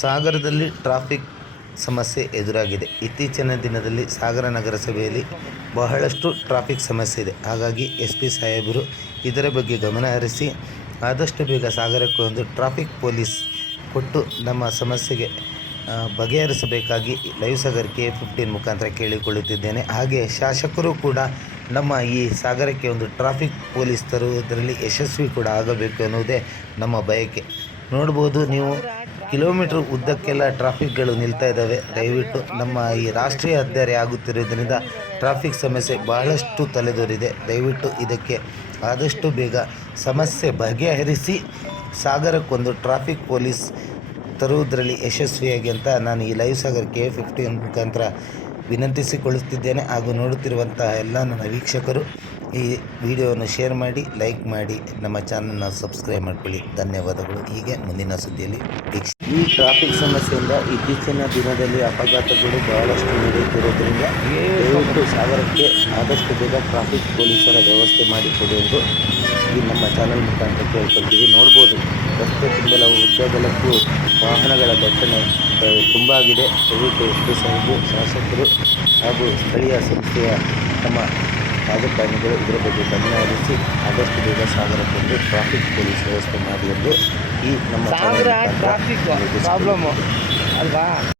ಸಾಗರದಲ್ಲಿ ಟ್ರಾಫಿಕ್ ಸಮಸ್ಯೆ ಎದುರಾಗಿದೆ. ಇತ್ತೀಚಿನ ದಿನದಲ್ಲಿ ಸಾಗರ ನಗರಸಭೆಯಲ್ಲಿ ಬಹಳಷ್ಟು ಟ್ರಾಫಿಕ್ ಸಮಸ್ಯೆ ಇದೆ. ಹಾಗಾಗಿ ಎಸ್ ಪಿ ಸಾಹೇಬರು ಇದರ ಬಗ್ಗೆ ಗಮನ ಹರಿಸಿ ಆದಷ್ಟು ಬೇಗ ಸಾಗರಕ್ಕೆ ಒಂದು ಟ್ರಾಫಿಕ್ ಪೊಲೀಸ್ ಕೊಟ್ಟು ನಮ್ಮ ಸಮಸ್ಯೆಗೆ ಬಗೆಹರಿಸಬೇಕಾಗಿ ಲೈವ್ ಸಾಗರ್ ಕೆ ಫಿಫ್ಟೀನ್ ಮುಖಾಂತರ ಕೇಳಿಕೊಳ್ಳುತ್ತಿದ್ದೇನೆ. ಹಾಗೆ ಶಾಸಕರು ಕೂಡ ನಮ್ಮ ಈ ಸಾಗರಕ್ಕೆ ಒಂದು ಟ್ರಾಫಿಕ್ ಪೊಲೀಸ್ ತರುವುದರಲ್ಲಿ ಯಶಸ್ವಿ ಕೂಡ ಆಗಬೇಕು ಎನ್ನುವುದೇ ನಮ್ಮ ಬಯಕೆ. ನೋಡ್ಬೋದು ನೀವು ಕಿಲೋಮೀಟರ್ ಉದ್ದಕ್ಕೆಲ್ಲ ಟ್ರಾಫಿಕ್ಗಳು ನಿಲ್ತಾ ಇದ್ದಾವೆ. ದಯವಿಟ್ಟು ನಮ್ಮ ಈ ರಾಷ್ಟ್ರೀಯ ಹೆದ್ದಾರಿ ಆಗುತ್ತಿರುವುದರಿಂದ ಟ್ರಾಫಿಕ್ ಸಮಸ್ಯೆ ಬಹಳಷ್ಟು ತಲೆದೋರಿದೆ. ದಯವಿಟ್ಟು ಇದಕ್ಕೆ ಆದಷ್ಟು ಬೇಗ ಸಮಸ್ಯೆ ಬಗೆಹರಿಸಿ ಸಾಗರಕ್ಕೊಂದು ಟ್ರಾಫಿಕ್ ಪೊಲೀಸ್ ತರುವುದರಲ್ಲಿ ಯಶಸ್ವಿಯಾಗಿ ಅಂತ ನಾನು ಈ ಲೈವ್ ಸಾಗರ್ ಕೆ ಫಿಫ್ಟಿ ಮುಖಾಂತರ ವಿನಂತಿಸಿಕೊಳ್ಳುತ್ತಿದ್ದೇನೆ. ಹಾಗೂ ನೋಡುತ್ತಿರುವಂತಹ ಎಲ್ಲ ನನ್ನ ವೀಕ್ಷಕರು ಈ ವಿಡಿಯೋವನ್ನು ಶೇರ್ ಮಾಡಿ, ಲೈಕ್ ಮಾಡಿ, ನಮ್ಮ ಚಾನಲ್ನ ಸಬ್ಸ್ಕ್ರೈಬ್ ಮಾಡ್ಕೊಳ್ಳಿ. ಧನ್ಯವಾದಗಳು. ಹೀಗೆ ಮುಂದಿನ ಸುದ್ದಿಯಲ್ಲಿ ಈ ಟ್ರಾಫಿಕ್ ಸಮಸ್ಯೆಯಿಂದ ಇತ್ತೀಚಿನ ದಿನದಲ್ಲಿ ಅಪಘಾತಗಳು ಬಹಳಷ್ಟು ನಡೆಯುತ್ತಿರುವುದರಿಂದ ದಯವಿಟ್ಟು ಸಾಗರಕ್ಕೆ ಆದಷ್ಟು ಬೇಗ ಟ್ರಾಫಿಕ್ ಪೊಲೀಸರ ವ್ಯವಸ್ಥೆ ಮಾಡಿಕೊಡಿ ಎಂದು ಈ ನಮ್ಮ ಚಾನಲ್ ಮುಖಾಂತರ ಕೇಳ್ಕೊಳ್ತೀವಿ. ನೋಡ್ಬೋದು, ರಸ್ತೆ ತುಂಬಲ ಉದ್ದಗಲಕ್ಕೂ ವಾಹನಗಳ ದಟ್ಟಣೆ ತುಂಬ ಆಗಿದೆ ದಯವಿಟ್ಟು ಎಸ್ ಶಾಸಕರು ಹಾಗೂ ಸ್ಥಳೀಯ ಸಂಸ್ಥೆಯ ನಮ್ಮ ರಾಜಕಾರಣಿಗಳು ಇದರ ಬಗ್ಗೆ ಗಮನ ಹರಿಸಿ ಆದಷ್ಟು ಬೇಗ ಸಾಗರಕ್ಕೊಂದು ಟ್ರಾಫಿಕ್ ಪೊಲೀಸ್ ವ್ಯವಸ್ಥೆ ಮಾಡಿ ಎಂದು ಈ ನಮ್ಮ ಪ್ರಾಬ್ಲಮ್ ಪ್ರಾಬ್ಲಮ್ಮು ಅಲ್ವಾ?